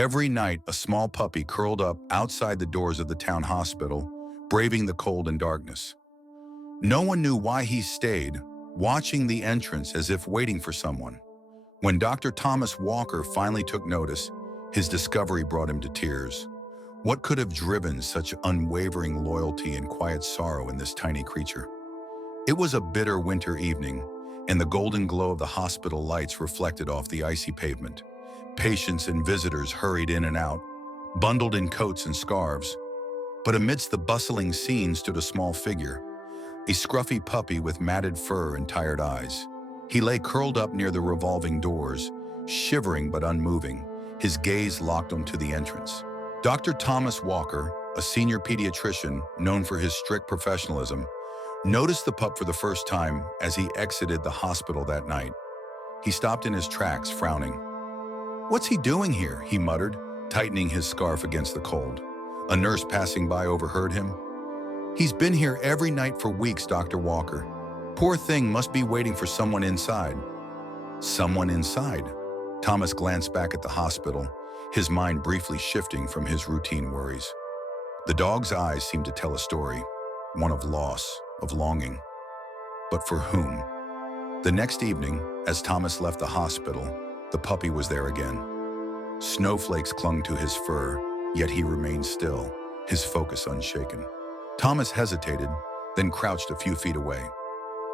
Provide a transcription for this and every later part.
Every night, a small puppy curled up outside the doors of the town hospital, braving the cold and darkness. No one knew why he stayed, watching the entrance as if waiting for someone. When Dr. Thomas Walker finally took notice, his discovery brought him to tears. What could have driven such unwavering loyalty and quiet sorrow in this tiny creature? It was a bitter winter evening, and the golden glow of the hospital lights reflected off the icy pavement. Patients and visitors hurried in and out, bundled in coats and scarves. But amidst the bustling scene stood a small figure, a scruffy puppy with matted fur and tired eyes. He lay curled up near the revolving doors, shivering but unmoving, his gaze locked onto the entrance. Dr. Thomas Walker, a senior pediatrician known for his strict professionalism, noticed the pup for the first time as he exited the hospital that night. He stopped in his tracks, frowning. "What's he doing here?" he muttered, tightening his scarf against the cold. A nurse passing by overheard him. "He's been here every night for weeks, Dr. Walker. Poor thing must be waiting for someone inside." Someone inside? Thomas glanced back at the hospital, his mind briefly shifting from his routine worries. The dog's eyes seemed to tell a story, one of loss, of longing. But for whom? The next evening, as Thomas left the hospital, the puppy was there again. Snowflakes clung to his fur, yet he remained still, his focus unshaken. Thomas hesitated, then crouched a few feet away.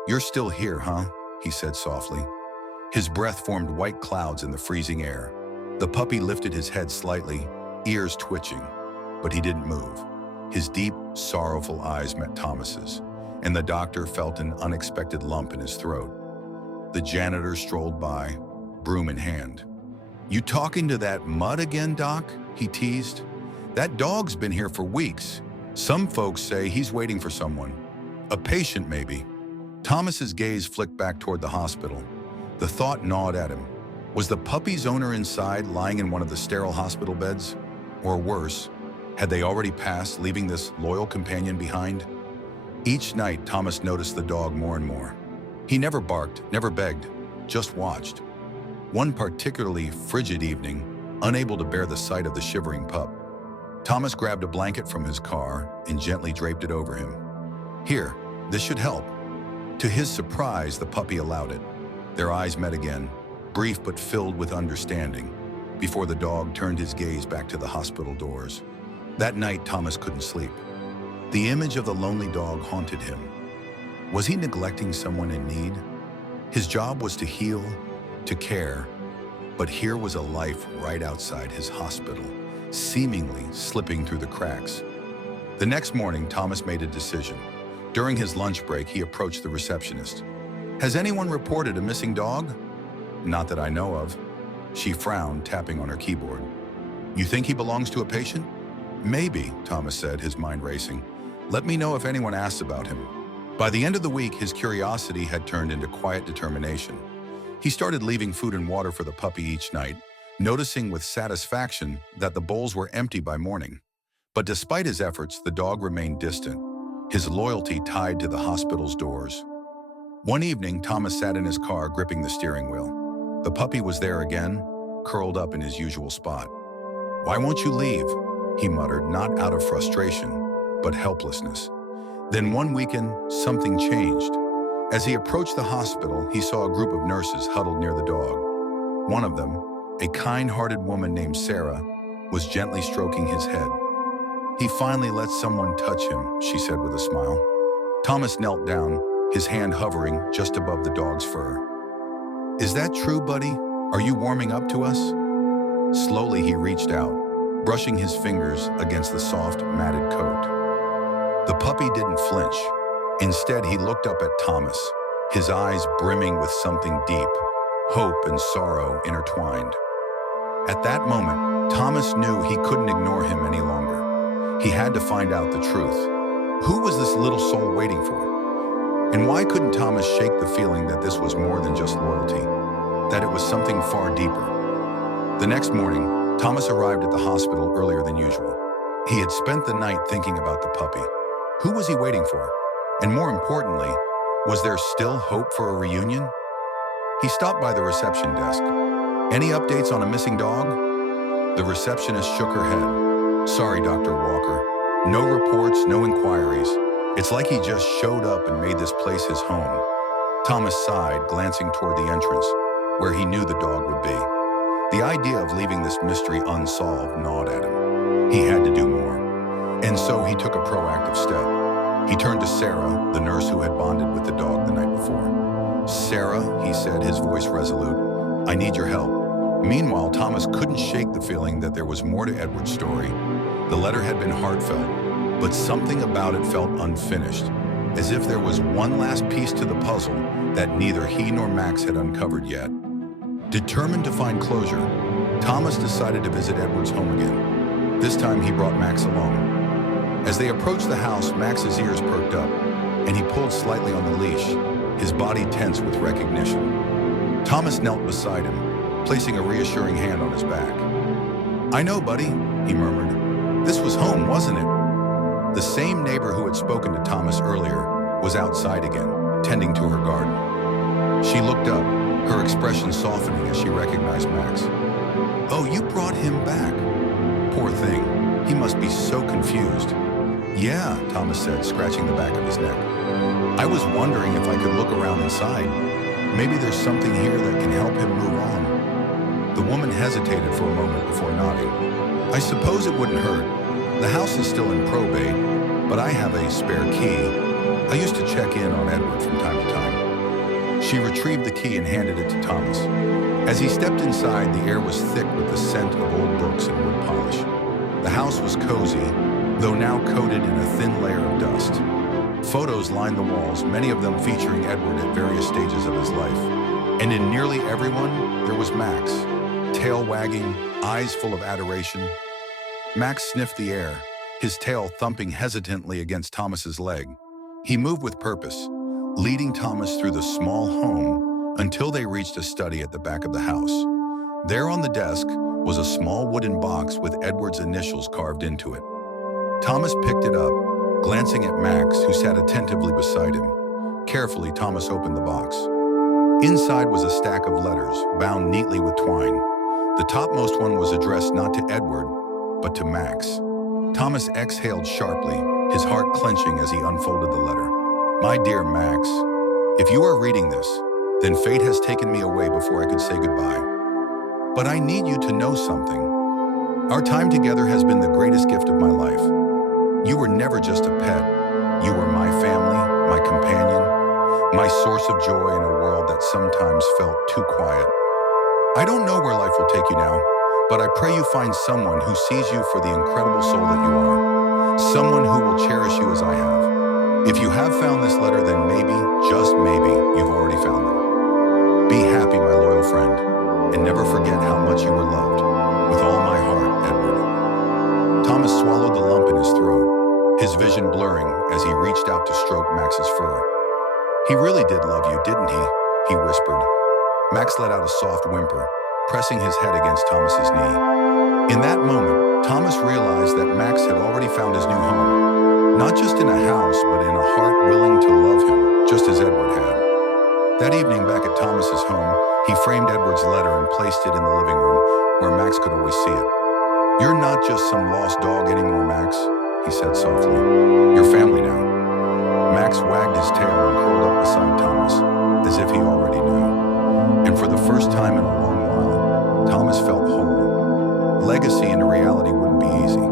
"You're still here, huh?" he said softly. His breath formed white clouds in the freezing air. The puppy lifted his head slightly, ears twitching, but he didn't move. His deep, sorrowful eyes met Thomas's, and the doctor felt an unexpected lump in his throat. The janitor strolled by, broom in hand. "You talking to that mud again, Doc?" he teased. "That dog's been here for weeks. Some folks say he's waiting for someone. A patient, maybe." Thomas's gaze flicked back toward the hospital. The thought gnawed at him. Was the puppy's owner inside, lying in one of the sterile hospital beds? Or worse, had they already passed, leaving this loyal companion behind? Each night, Thomas noticed the dog more and more. He never barked, never begged, just watched. One particularly frigid evening, unable to bear the sight of the shivering pup, Thomas grabbed a blanket from his car and gently draped it over him. "Here, this should help." To his surprise, the puppy allowed it. Their eyes met again, brief but filled with understanding, before the dog turned his gaze back to the hospital doors. That night, Thomas couldn't sleep. The image of the lonely dog haunted him. Was he neglecting someone in need? His job was to heal, to care, but here was a life right outside his hospital, seemingly slipping through the cracks. The next morning, Thomas made a decision. During his lunch break, he approached the receptionist. "Has anyone reported a missing dog?" "Not that I know of." She frowned, tapping on her keyboard. "You think he belongs to a patient?" "Maybe," Thomas said, his mind racing. "Let me know if anyone asks about him." By the end of the week, his curiosity had turned into quiet determination. He started leaving food and water for the puppy each night, noticing with satisfaction that the bowls were empty by morning. But despite his efforts, the dog remained distant, his loyalty tied to the hospital's doors. One evening, Thomas sat in his car, gripping the steering wheel. The puppy was there again, curled up in his usual spot. "Why won't you leave?" he muttered, not out of frustration, but helplessness. Then one weekend, something changed. As he approached the hospital, he saw a group of nurses huddled near the dog. One of them, a kind-hearted woman named Sarah, was gently stroking his head. "He finally let someone touch him," she said with a smile. Thomas knelt down, his hand hovering just above the dog's fur. "Is that true, buddy? Are you warming up to us?" Slowly he reached out, brushing his fingers against the soft, matted coat. The puppy didn't flinch. Instead, he looked up at Thomas, his eyes brimming with something deep, hope and sorrow intertwined. At that moment, Thomas knew he couldn't ignore him any longer. He had to find out the truth. Who was this little soul waiting for? And why couldn't Thomas shake the feeling that this was more than just loyalty, that it was something far deeper? The next morning, Thomas arrived at the hospital earlier than usual. He had spent the night thinking about the puppy. Who was he waiting for? And more importantly, was there still hope for a reunion? He stopped by the reception desk. "Any updates on a missing dog?" The receptionist shook her head. Sorry, Dr. Walker. No reports, no inquiries. It's like he just showed up and made this place his home. Thomas sighed, glancing toward the entrance, where he knew the dog would be. The idea of leaving this mystery unsolved gnawed at him. He had to do more. And so he took a proactive step. He turned to Sarah, the nurse who had bonded with the dog the night before. Sarah, he said, his voice resolute, I need your help. Meanwhile, Thomas couldn't shake the feeling that there was more to Edward's story. The letter had been heartfelt, but something about it felt unfinished, as if there was one last piece to the puzzle that neither he nor Max had uncovered yet. Determined to find closure, Thomas decided to visit Edward's home again. This time he brought Max along. As they approached the house, Max's ears perked up, and he pulled slightly on the leash, his body tense with recognition. Thomas knelt beside him, placing a reassuring hand on his back. I know, buddy, he murmured. This was home, wasn't it? The same neighbor who had spoken to Thomas earlier was outside again, tending to her garden. She looked up, her expression softening as she recognized Max. Oh, you brought him back. Poor thing, he must be so confused. Yeah, Thomas said, scratching the back of his neck. I was wondering if I could look around inside. Maybe there's something here that can help him move on. The woman hesitated for a moment before nodding. I suppose it wouldn't hurt. The house is still in probate, but I have a spare key. I used to check in on Edward from time to time. She retrieved the key and handed it to Thomas. As he stepped inside, the air was thick with the scent of old books and wood polish. The house was cozy, though now coated in a thin layer of dust. Photos lined the walls, many of them featuring Edward at various stages of his life. And in nearly everyone, there was Max, tail wagging, eyes full of adoration. Max sniffed the air, his tail thumping hesitantly against Thomas's leg. He moved with purpose, leading Thomas through the small home until they reached a study at the back of the house. There on the desk was a small wooden box with Edward's initials carved into it. Thomas picked it up, glancing at Max, who sat attentively beside him. Carefully, Thomas opened the box. Inside was a stack of letters, bound neatly with twine. The topmost one was addressed not to Edward, but to Max. Thomas exhaled sharply, his heart clenching as he unfolded the letter. My dear Max, if you are reading this, then fate has taken me away before I could say goodbye. But I need you to know something. Our time together has been the greatest gift of my life. You were never just a pet. You were my family, my companion, my source of joy in a world that sometimes felt too quiet. I don't know where life will take you now, but I pray you find someone who sees you for the incredible soul that you are. Someone who will cherish you as I have. If you have found this letter, then maybe, just maybe, you've already found them. Be happy, my loyal friend, and never forget how much you were loved. With all my heart, Edward. Thomas swallowed the lump in his throat, his vision blurring as he reached out to stroke Max's fur. He really did love you, didn't he? He whispered. Max let out a soft whimper, pressing his head against Thomas's knee. In that moment, Thomas realized that Max had already found his new home. Not just in a house, but in a heart willing to love him, just as Edward had. That evening back at Thomas's home, he framed Edward's letter and placed it in the living room, where Max could always see it. You're not just some lost dog anymore, Max, he said softly. You're family now. Max wagged his tail and curled up beside Thomas, as if he already knew. And for the first time in a long while, Thomas felt whole. Legacy into reality wouldn't be easy.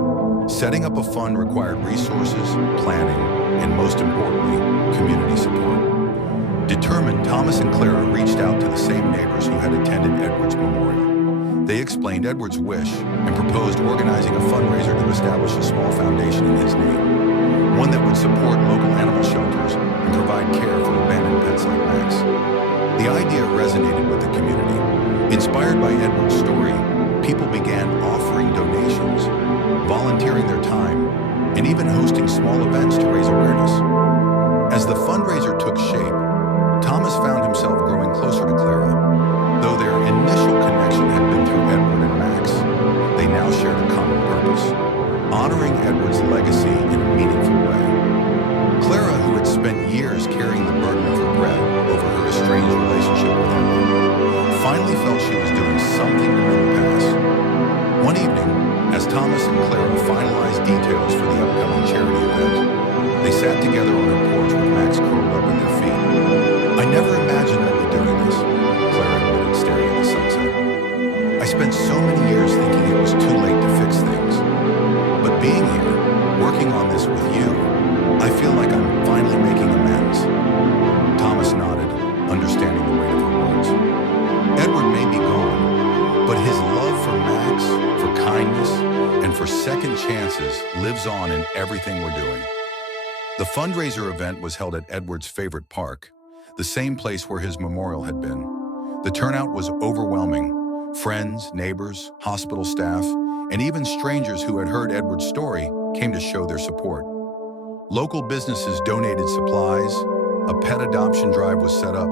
Setting up a fund required resources, planning, and most importantly, community support. Determined, Thomas and Clara reached out to the same neighbors who had attended Edward's memorial. They explained Edward's wish and proposed organizing a fundraiser to establish a small foundation in his name, one that would support local animal shelters and provide care for abandoned pets like Max. The idea resonated with the community. Inspired by Edward's story, people began offering donations, volunteering their time, and even hosting small events to raise awareness. As the fundraiser took shape, Thomas found himself growing closer to Clara. Though their initial connection had been through Edward and Max, they now shared a common purpose, honoring Edward's legacy in a meaningful way. Clara, who had spent years carrying the burden of regret over her estranged relationship with Edward, finally felt she was doing something to mend the past. One evening, Thomas and Clara finalized details for the upcoming charity event. They sat together on her porch with Max curled up at their feet. "I never imagined I'd be doing this," Clara admitted, staring at the sunset. "I spent so many years thinking it was too late to fix things. But being here, working on this with you, I feel like I'm finally making amends." Thomas nodded, understanding the weight of her words. Edward may be gone, but his love for Max, for kindness, and for second chances lives on in everything we're doing. The fundraiser event was held at Edward's favorite park, the same place where his memorial had been. The turnout was overwhelming. Friends, neighbors, hospital staff, and even strangers who had heard Edward's story came to show their support. Local businesses donated supplies, a pet adoption drive was set up,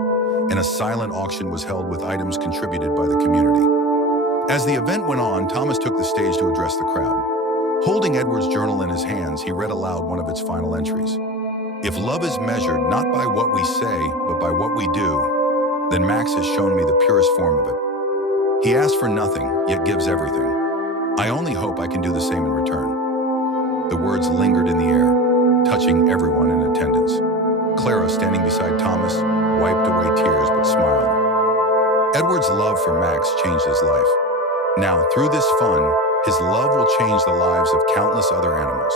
and a silent auction was held with items contributed by the community. As the event went on, Thomas took the stage to address the crowd. Holding Edward's journal in his hands, he read aloud one of its final entries. "If love is measured not by what we say, but by what we do, then Max has shown me the purest form of it. He asks for nothing, yet gives everything. I only hope I can do the same in return." The words lingered in the air, touching everyone in attendance. Clara, standing beside Thomas, wiped away tears but smiled. Edward's love for Max changed his life. Now, through this fund, his love will change the lives of countless other animals.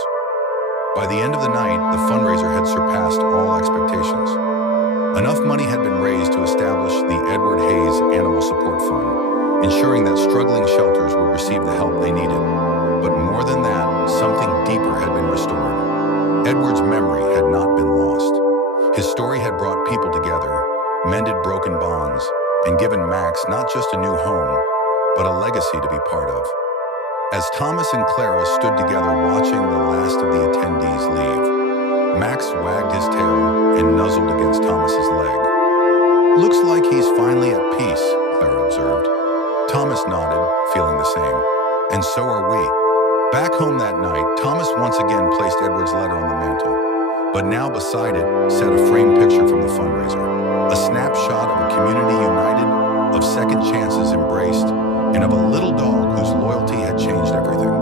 By the end of the night, the fundraiser had surpassed all expectations. Enough money had been raised to establish the Edward Hayes Animal Support Fund, ensuring that struggling shelters would receive the help they needed. But more than that, something deeper had been restored. Edward's memory had not been lost. His story had brought people together, mended broken bonds, and given Max not just a new home, but a legacy to be part of. As Thomas and Clara stood together watching the last of the attendees leave, Max wagged his tail and nuzzled against Thomas's leg. "Looks like he's finally at peace," Clara observed. Thomas nodded, feeling the same. "And so are we." Back home that night, Thomas once again placed Edward's letter on the mantel. But now beside it sat a framed picture from the fundraiser, a snapshot of a community united, of second chances embraced, and of a little dog whose loyalty had changed everything.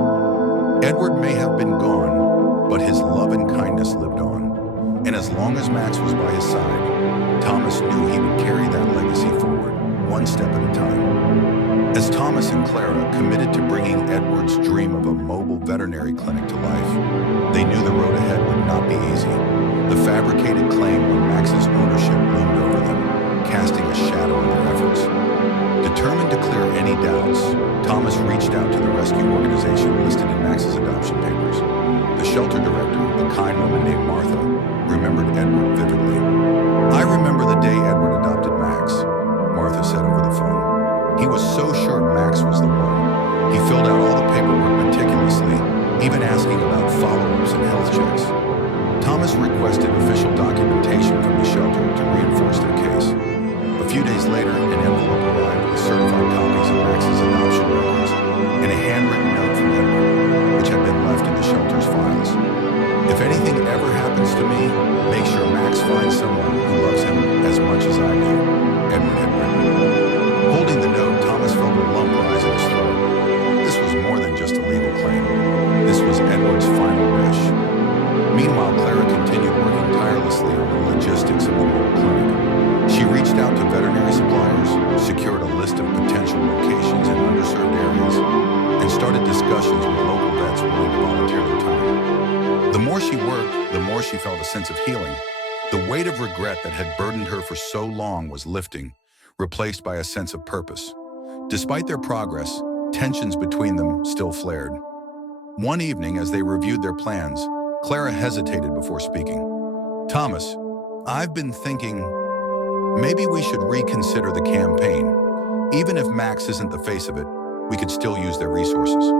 Edward may have been gone, but his love and kindness lived on. And as long as Max was by his side, Thomas knew he would carry that legacy forward, one step at a time. As Thomas and Clara committed to bringing Edward's dream of a mobile veterinary clinic to life, they knew the road ahead would not be easy. The fabricated claim on Max's ownership loomed over them, casting a shadow on their efforts. Determined to clear any doubts, Thomas reached out to the rescue organization listed in Max's adoption papers. The shelter director, a kind woman named Martha, remembered Edward vividly. "I remember the day Edward adopted Max," Martha said over the phone. "He was so sure Max was the one. He filled out all the paperwork meticulously, even asking about follow-ups and health checks." Thomas requested official documentation from the shelter to reinforce their case. A few days later, an envelope arrived with certified copies of Max's adoption records and a handwritten note from Edward, which had been left in the shelter's files. "If anything ever happens to me, make sure Max finds someone who loves him as much as I do," Edward had written. Holding the note, Thomas felt a lump rise in his throat. This was more than just a legal claim. This was Edward's final wish. Meanwhile, Clara continued working tirelessly on the logistics of the mobile clinic. She reached out to veterinary suppliers, secured a list of potential locations in underserved areas, and started discussions with local vets willing to volunteer their time. The more she worked, the more she felt a sense of healing. The weight of regret that had burdened her for so long was lifting, replaced by a sense of purpose. Despite their progress, tensions between them still flared. One evening, as they reviewed their plans, Clara hesitated before speaking. "Thomas, I've been thinking maybe we should reconsider the campaign. Even if Max isn't the face of it, we could still use their resources."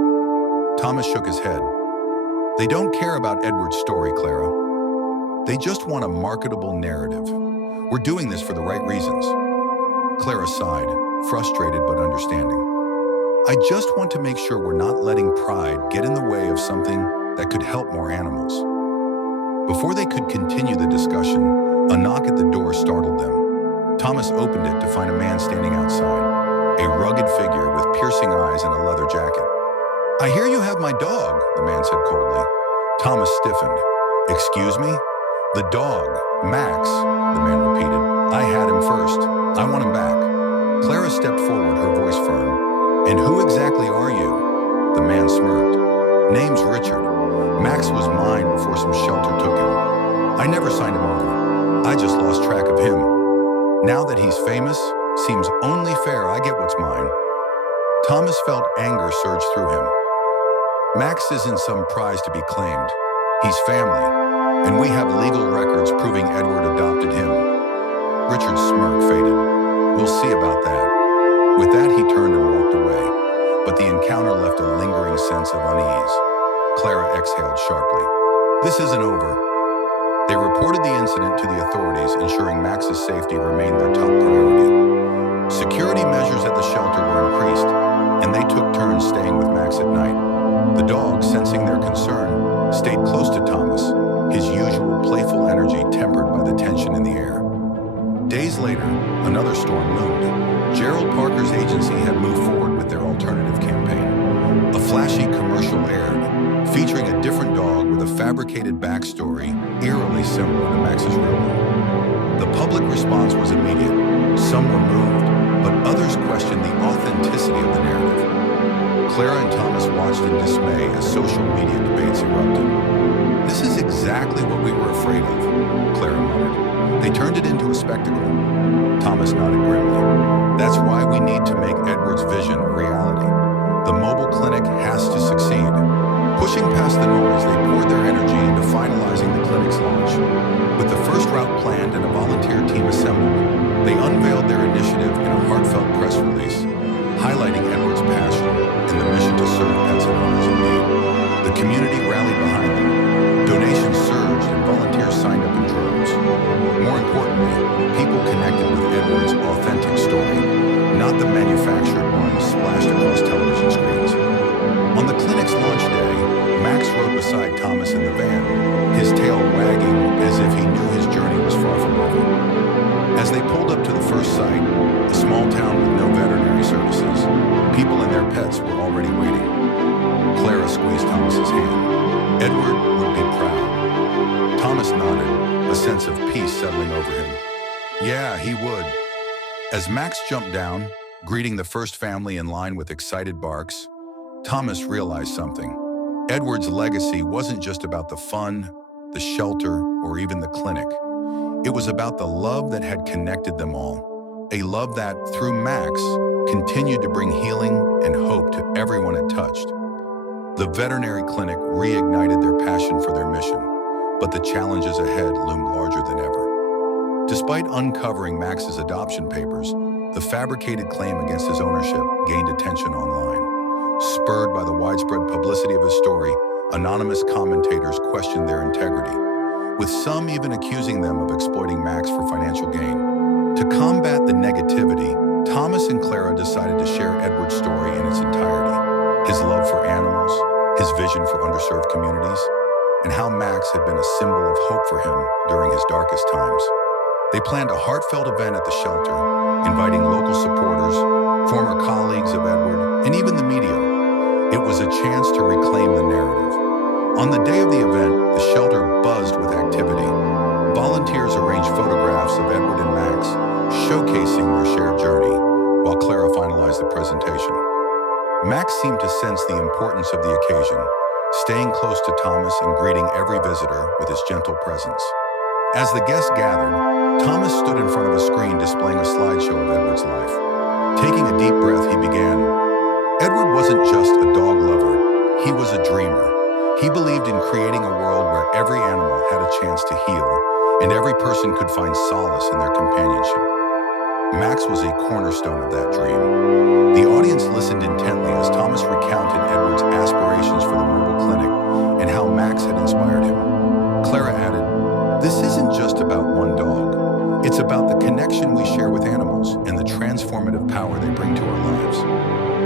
Thomas shook his head. "They don't care about Edward's story, Clara. They just want a marketable narrative. We're doing this for the right reasons." Clara sighed, frustrated but understanding. "I just want to make sure we're not letting pride get in the way of something that could help more animals." Before they could continue the discussion, a knock at the door startled them. Thomas opened it to find a man standing outside, a rugged figure with piercing eyes and a leather jacket. "I hear you have my dog," the man said coldly. Thomas stiffened. "Excuse me?" "The dog, Max," the man repeated. "I had him first. I want him back." Clara stepped forward, her voice firm. "And who exactly are you?" The man smirked. "Name's Richard. Max was mine before some shelter took him. I never signed him over. I just lost track of him. Now that he's famous, seems only fair I get what's mine." Thomas felt anger surge through him. Max isn't some prize to be claimed. He's family, and we have legal records proving Edward adopted him. Richard's smirk faded. "We'll see about that." With that, he turned and walked away, but the encounter left a lingering sense of unease. Clara exhaled sharply. "This isn't over." They reported the incident to the authorities, ensuring Max's safety remained their top priority. Security measures at the shelter were increased, and they took turns staying with Max at night. The dog, sensing their concern, stayed close to Thomas, his usual playful energy tempered by the tension in the air. Days later, another storm loomed. Gerald Parker's agency had moved forward with their alternative campaign. A flashy commercial aired, featuring a different dog with a fabricated backstory eerily similar to Max's real one. The public response was immediate. Some were moved, but others questioned the authenticity of the narrative. Clara and Thomas watched in dismay as social media debates erupted. "This is exactly what we were afraid of," Clara muttered. "They turned it into a spectacle." Thomas nodded grimly. "That's why we need to make Edward's vision a reality. The mobile clinic has to succeed." Pushing past the noise, they poured their energy into finalizing the clinic's launch. With the first route planned and a volunteer team assembled, they unveiled their initiative in a heartfelt press release, highlighting Edward's passion and the mission to serve pets and owners in need. The community rallied behind them. Donations surged and volunteers signed up in droves. More importantly, people connected with Edward's authentic story, not the manufactured one splashed across television screens. On the clinic's launch day, Max rode beside Thomas in the van, his tail wagging as if he knew his journey was far from over. As they pulled up to the first site, a small town with no veterinary services, people and their pets were already waiting. Clara squeezed Thomas's hand. Edward would be proud. Thomas nodded, a sense of peace settling over him. Yeah, he would. As Max jumped down, greeting the first family in line with excited barks, Thomas realized something. Edward's legacy wasn't just about the fun, the shelter, or even the clinic. It was about the love that had connected them all. A love that, through Max, continued to bring healing and hope to everyone it touched. The veterinary clinic reignited their passion for their mission, but the challenges ahead loomed larger than ever. Despite uncovering Max's adoption papers, the fabricated claim against his ownership gained attention online. Spurred by the widespread publicity of his story, anonymous commentators questioned their integrity, with some even accusing them of exploiting Max for financial gain. To combat the negativity, Thomas and Clara decided to share Edward's story in its entirety. His love for animals, his vision for underserved communities, and how Max had been a symbol of hope for him during his darkest times. They planned a heartfelt event at the shelter, inviting local supporters, former colleagues of Edward, and even the media. It was a chance to reclaim the narrative. On the day of the event, the shelter buzzed with activity. Volunteers arranged photographs of Edward and Max, showcasing their shared journey, while Clara finalized the presentation. Max seemed to sense the importance of the occasion, staying close to Thomas and greeting every visitor with his gentle presence. As the guests gathered, Thomas stood in front of a screen displaying a slideshow of Edward's life. Taking a deep breath, he began. Edward wasn't just a dog lover, he was a dreamer. He believed in creating a world where every animal had a chance to heal, and every person could find solace in their companionship. Max was a cornerstone of that dream. The audience listened intently as Thomas recounted Edward's aspirations for the mobile clinic and how Max had inspired him. Clara added, "This isn't just about one dog. It's about the connection we share with animals and the transformative power they bring to our lives."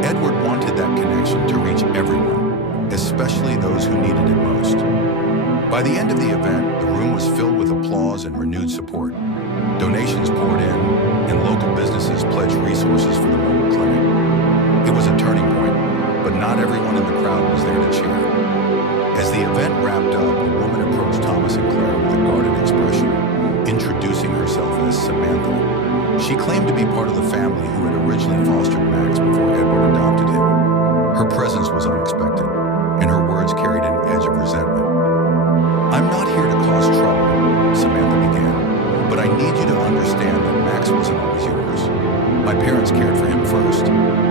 Edward wanted that connection to reach everyone, especially those who needed it most. By the end of the event, the room was filled with applause and renewed support. Donations poured in, and local businesses pledged resources for the mobile clinic. It was a turning point, but not everyone in the crowd was there to cheer. As the event wrapped up, a woman approached Thomas and Clara with a guarded expression, introducing herself as Samantha. She claimed to be part of the family who had originally fostered Max before Edward adopted him. Her presence was unexpected, and her words carried an edge of resentment. "I'm not here to cause trouble," Samantha began, "but I need you to understand that Max wasn't always yours. My parents cared for him first.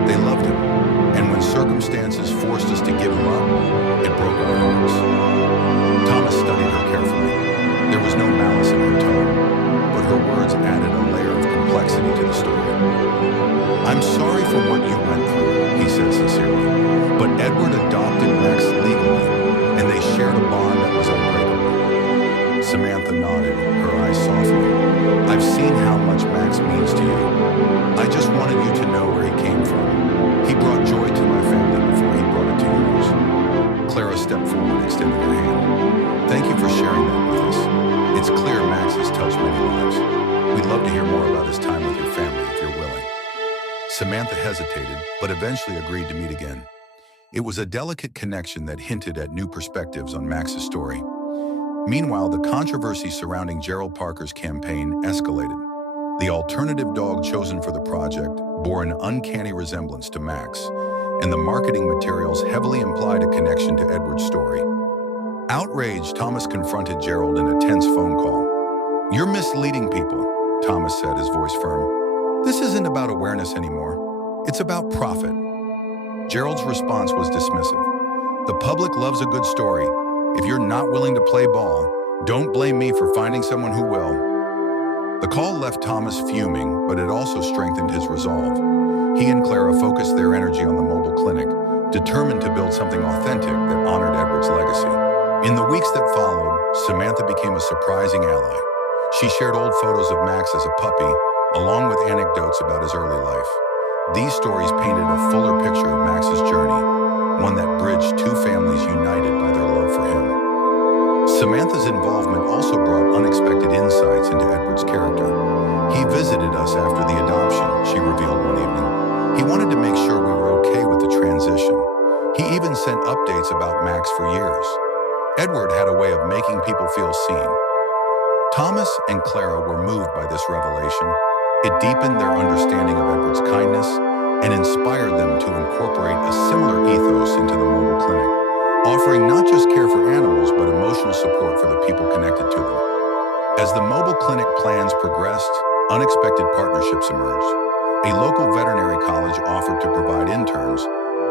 They loved him, and when circumstances forced us to give him up, it broke our hearts." Thomas studied her carefully. There was no malice in her tone, but her words added a layer of complexity to the story. "I'm sorry for what you went through," he said sincerely, "but Edward adopted Max legally, and they shared a bond that was unbreakable." Samantha nodded, her eyes softening. "I've seen how much Max means to you. I just wanted you to know where he came from. He brought joy to my family before he brought it to yours." Clara stepped forward, extending her hand. "Thank you for sharing that with us. It's clear Max has touched many lives. We'd love to hear more about his time with your family if you're willing." Samantha hesitated, but eventually agreed to meet again. It was a delicate connection that hinted at new perspectives on Max's story. Meanwhile, the controversy surrounding Gerald Parker's campaign escalated. The alternative dog chosen for the project bore an uncanny resemblance to Max, and the marketing materials heavily implied a connection to Edward's story. Outraged, Thomas confronted Gerald in a tense phone call. "You're misleading people," Thomas said, his voice firm. "This isn't about awareness anymore. It's about profit." Gerald's response was dismissive. "The public loves a good story. If you're not willing to play ball, don't blame me for finding someone who will." The call left Thomas fuming, but it also strengthened his resolve. He and Clara focused their energy on the mobile clinic, determined to build something authentic that honored Edward's legacy. In the weeks that followed, Samantha became a surprising ally. She shared old photos of Max as a puppy, along with anecdotes about his early life. These stories painted a fuller picture of Max's journey, one that bridged two families united by their love for him. Samantha's involvement also brought unexpected insights into Edward's character. "He visited us after the adoption," she revealed one evening. "He wanted to make sure we were okay with the transition. He even sent updates about Max for years." Edward had a way of making people feel seen. Thomas and Clara were moved by this revelation. It deepened their understanding of Edward's kindness and inspired them to incorporate a similar ethos into the mobile clinic, offering not just care for animals but emotional support for the people connected to them. As the mobile clinic plans progressed, unexpected partnerships emerged. A local veterinary college offered to provide interns,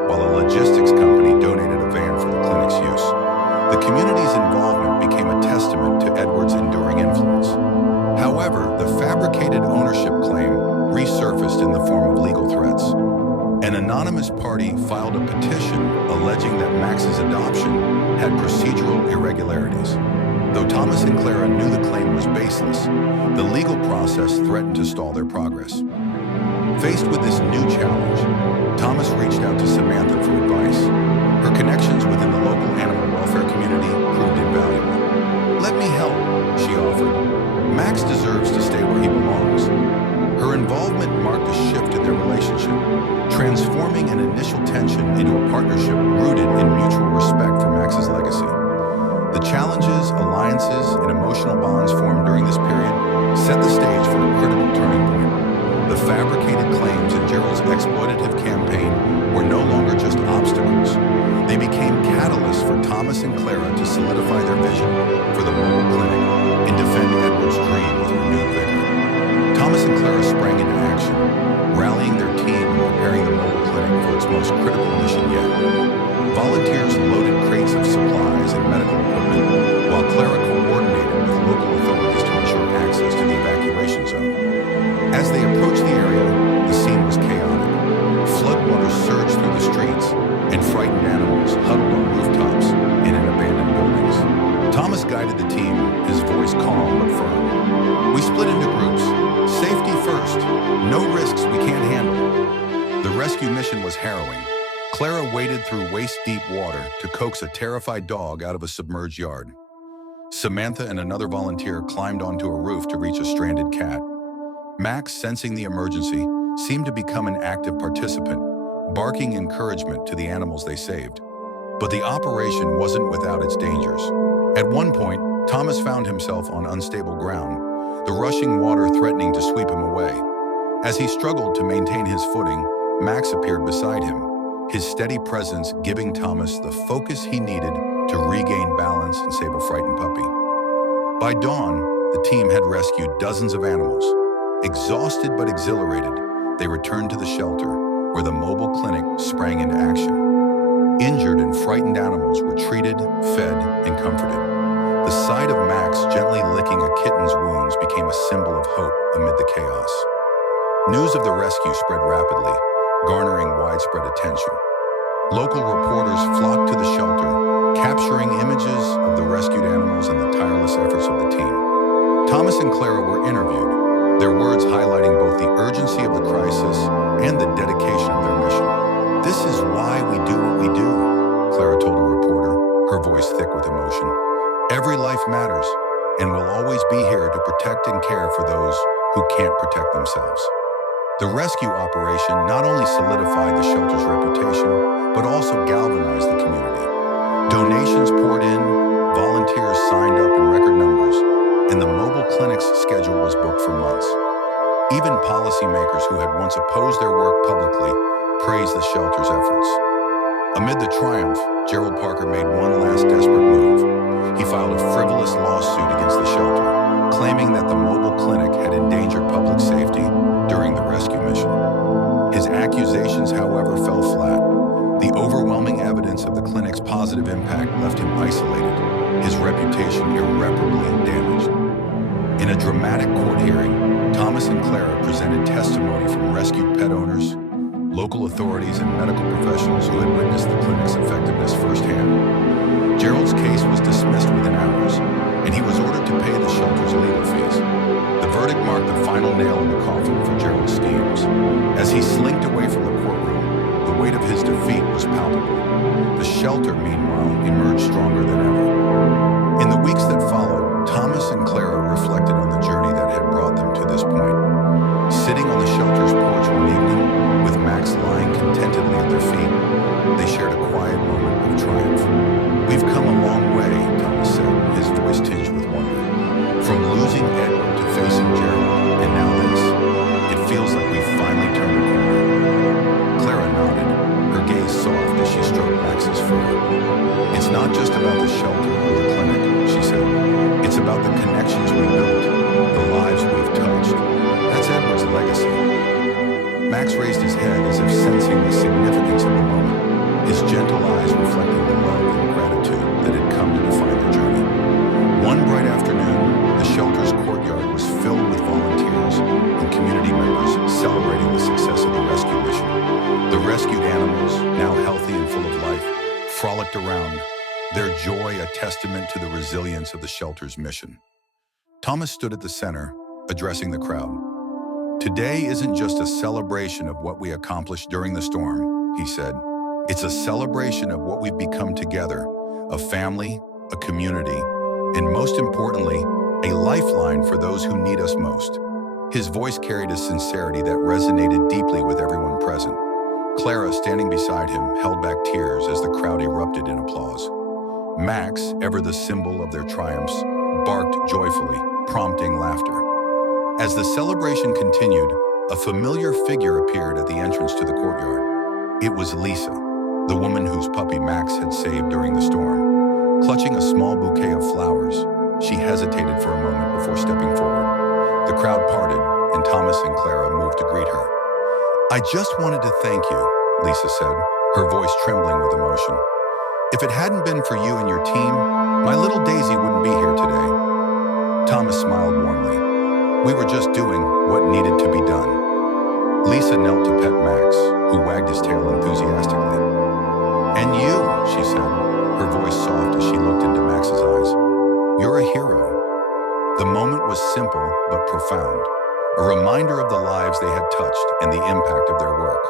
while a logistics company donated a van for the clinic's use. The community's involvement became a testament to Edward's enduring influence. However, the fabricated ownership claim resurfaced in the form of legal threats. An anonymous party filed a petition alleging that Max's adoption had procedural irregularities. Though Thomas and Clara knew the claim was baseless, the legal process threatened to stall their progress. Faced with this new challenge, Thomas reached out to Samantha for advice. Her connections within the local animal welfare community proved invaluable. "Let me help," she offered. "Max deserves to stay where he belongs." Her involvement marked a shift in their relationship, transforming an initial tension into a partnership rooted in mutual respect for Max's legacy. The challenges, alliances, and emotional bonds formed during this period set the stage for a critical turning point. The fabricated claims in Gerald's exploitative campaign were no longer just obstacles. They became catalysts for Thomas and Clara to solidify their vision for the mobile clinic and defend Edward's dream with renewed vigor. Thomas and Clara sprang into action, rallying their team and preparing the mobile clinic for its most critical mission yet. Volunteers loaded crates of supplies and medical equipment, while Clara coordinated with local authorities to ensure access to the evacuation zone. As they approached the area, the scene was chaotic. Floodwaters surged through the streets, and frightened animals huddled on rooftops and in abandoned buildings. Thomas guided the team, his voice calm but firm. "We split into groups. Safety first. No risks we can't handle." The rescue mission was harrowing. Clara waded through waist-deep water to coax a terrified dog out of a submerged yard. Samantha and another volunteer climbed onto a roof to reach a stranded cat. Max, sensing the emergency, seemed to become an active participant, barking encouragement to the animals they saved. But the operation wasn't without its dangers. At one point, Thomas found himself on unstable ground, the rushing water threatening to sweep him away. As he struggled to maintain his footing, Max appeared beside him, his steady presence giving Thomas the focus he needed to regain balance and save a frightened puppy. By dawn, the team had rescued dozens of animals. Exhausted but exhilarated, they returned to the shelter, where the mobile clinic sprang into action. Injured and frightened animals were treated, fed, and comforted. The sight of Max gently licking a kitten's wounds became a symbol of hope amid the chaos. News of the rescue spread rapidly, garnering widespread attention. Local reporters flocked to the shelter, capturing images of the rescued animals and the tireless efforts of the team. Thomas and Clara were interviewed, their words highlighting both the urgency of the crisis and the dedication of their mission. "This is why we do what we do," Clara told a reporter, her voice thick with emotion. "Every life matters, and we'll always be here to protect and care for those who can't protect themselves." The rescue operation not only solidified the shelter's reputation, but also galvanized the community. Donations poured in, volunteers signed up in record numbers, and the mobile clinic's schedule was booked for months. Even policymakers who had once opposed their work publicly praised the shelter's efforts. Amid the triumph, Gerald Parker made one last desperate move. He filed a frivolous lawsuit against the shelter, claiming that the mobile clinic had endangered public safety during the rescue mission. His accusations, however, fell flat. The overwhelming evidence of the clinic's positive impact left him isolated, his reputation irreparably damaged. In a dramatic court hearing, Thomas and Clara presented testimony from rescued pet owners, local authorities, and medical professionals who had witnessed the clinic's effectiveness firsthand. Gerald's case was dismissed within hours, and he was ordered to pay the shelter's legal fees. The verdict marked the final nail in the coffin for Gerald's schemes. As he slinked away from the courtroom, the weight of his defeat was palpable. The shelter, meanwhile, emerged stronger than ever. In the weeks that followed, Thomas and Clara reflected on the journey that had brought them to this point. Sitting on the shelter's porch one evening, with Max lying contentedly at their feet, they shared a quiet moment of triumph. "We've come a long way," Thomas said, his voice tinged with wonder. "From losing Edward to facing Gerald, and now this. It feels like we've finally turned the corner." Clara nodded, her gaze soft as she stroked Max's fur. "It's not just about the shelter or the clinic," she said. "It's about the connections we built, the lives we've touched. That's Edward's legacy." Max raised his head as if sensing the significance of the moment, his gentle eyes reflecting the love and gratitude that had come to define their journey. One bright afternoon, the shelter's courtyard was filled with volunteers and community members celebrating the success of the rescue mission. The rescued animals, now healthy and full of life, frolicked around, their joy a testament to the resilience of the shelter's mission. Thomas stood at the center, addressing the crowd. "Today isn't just a celebration of what we accomplished during the storm," he said. "It's a celebration of what we've become together, a family, a community, and most importantly, a lifeline for those who need us most." His voice carried a sincerity that resonated deeply with everyone present. Clara, standing beside him, held back tears as the crowd erupted in applause. Max, ever the symbol of their triumphs, barked joyfully, prompting laughter. As the celebration continued, a familiar figure appeared at the entrance to the courtyard. It was Lisa, the woman whose puppy Max had saved during the storm. Clutching a small bouquet of flowers, she hesitated for a moment before stepping forward. The crowd parted, and Thomas and Clara moved to greet her. "I just wanted to thank you," Lisa said, her voice trembling with emotion. "If it hadn't been for you and your team, my little Daisy wouldn't be here today." Thomas smiled warmly. "We were just doing what needed to be done." Lisa knelt to pet Max, who wagged his tail enthusiastically. "And you," she said, her voice soft as she looked into Max's eyes. "You're a hero." The moment was simple but profound, a reminder of the lives they had touched and the impact of their work.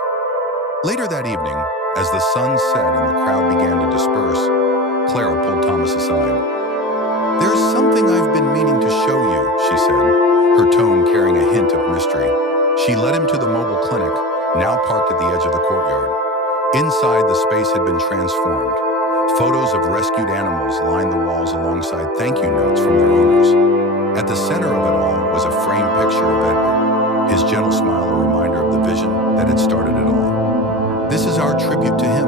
Later that evening, as the sun set and the crowd began to disperse, Clara pulled Thomas aside. "There's something I've been meaning to show you," she said, her tone carrying a hint of mystery. She led him to the mobile clinic, now parked at the edge of the courtyard. Inside, the space had been transformed. Photos of rescued animals lined the walls alongside thank you notes from their owners. At the center of it all was a framed picture of Edward, his gentle smile a reminder of the vision that had started it all. "This is our tribute to him,"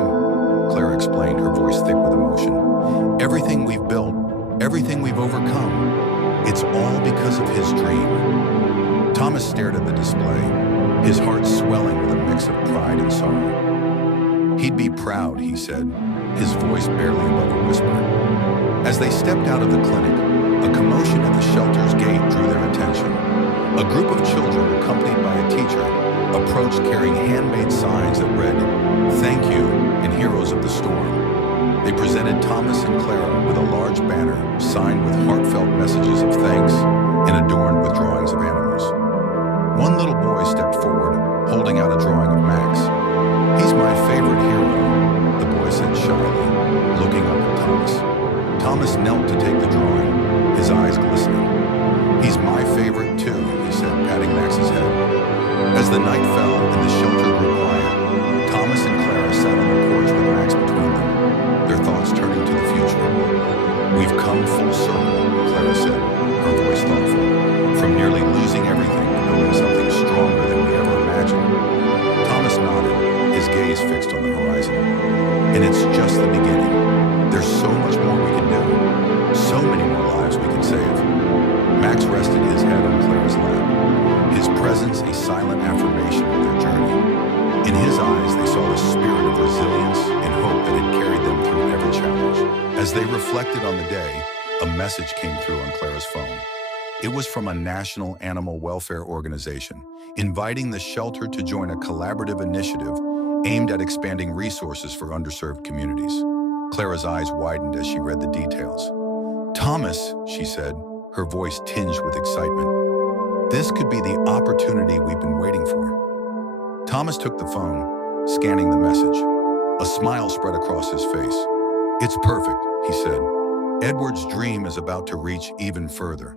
Clara explained, her voice thick with emotion. "Everything we've built, everything we've overcome, it's all because of his dream." Thomas stared at the display, his heart swelling with a mix of pride and sorrow. "He'd be proud," he said, his voice barely above a whisper. As they stepped out of the clinic, a commotion at the shelter's gate drew their attention. A group of children, accompanied by a teacher, approached carrying handmade signs that read, "Thank you," and "Heroes of the Storm." They presented Thomas and Clara with a large banner signed with heartfelt messages of thanks and adorned with drawings of animals. One little boy stepped forward, holding out a drawing of Max. "He's my favorite hero," the boy said shyly, looking up at Thomas. Thomas knelt to take the drawing, his eyes glistening. "He's my favorite too," he said, patting Max's head. As the night fell and the shelter grew quiet, Thomas and Clara sat on the porch with Max between them, their thoughts turning to the future. "We've come full circle," Clara said, her voice thoughtful, "from nearly losing everything to building something stronger than we ever imagined." Thomas nodded, his gaze fixed on the horizon. "And it's just the beginning. There's so much more we can do, so many more lives we can save." Max rested his head on Clara's lap, his presence a silent affirmation of their journey. In his eyes, they saw the spirit of resilience and hope that had carried them through every challenge. As they reflected on the day, a message came through on Clara's phone. It was from a national animal welfare organization, inviting the shelter to join a collaborative initiative aimed at expanding resources for underserved communities. Clara's eyes widened as she read the details. "Thomas," she said, her voice tinged with excitement, "this could be the opportunity we've been waiting for." Thomas took the phone, scanning the message. A smile spread across his face. "It's perfect," he said. "Edward's dream is about to reach even further."